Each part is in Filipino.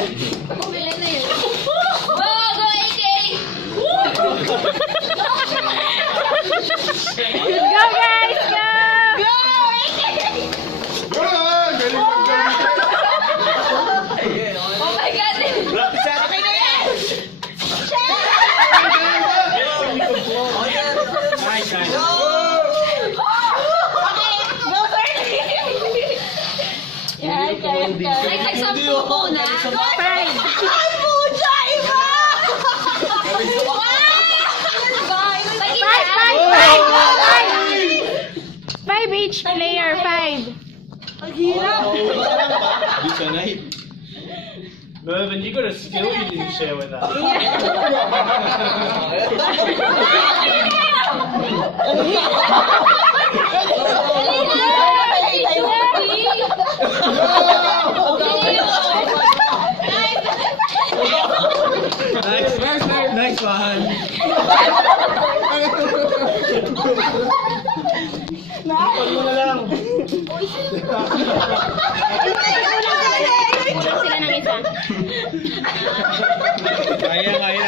Bumili na yun. Go, AK! Go guys, go! Go, AK! Oh my God! Okay na yan! Yan, kaya ka. Ay, tagsampu muna. Five. Ay, pucha! Iba! Five each player, five. Ang hirap. Di sanay. Mervin, you got a skill you didn't share with us. Nice one. Pag mo na lang. Sila ng isa. Kaya. Kaya.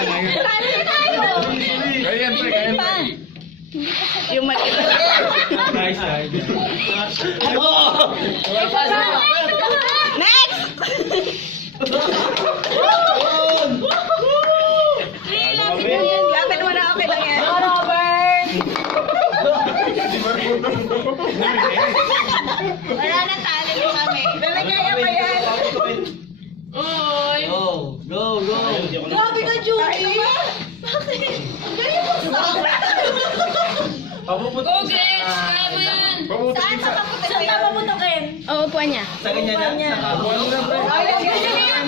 Yung mag-iba. Nice. Next! Lapit mo na, okay lang yan. Robert! Wala na talent mo kami. Lalagaya pa yan. Oy! Go. Grabe ka, Judy! Bakit? Ganyan mo sa Go, Gretch! Kaya mo yan! Saan ka paputokin? Oo, upuan niya. Sa kanya na? Sa kabon? Ay, ganyan yan!